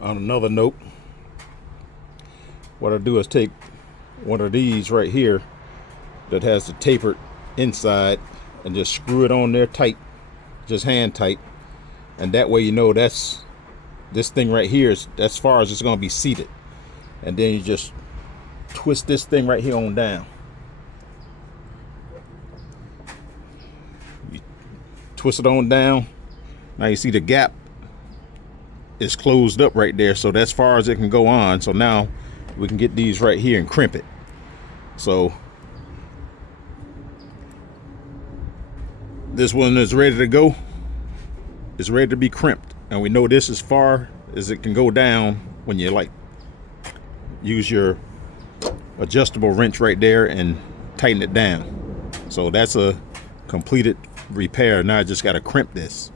On another note, what I do is take one of these right here that has the tapered inside and just screw it on there tight, just hand tight, and that way you know that's this thing right here is as far as it's going to be seated. And then you just twist this thing right here on down. You twist it on down. Now you see the gap is closed up right there, so that's far as it can go on. So now we can get these right here and crimp it. So this one is ready to go. It's ready to be crimped, and we know this as far as it can go down when you like use your adjustable wrench right there and tighten it down. So that's a completed repair. Now I just got to crimp this.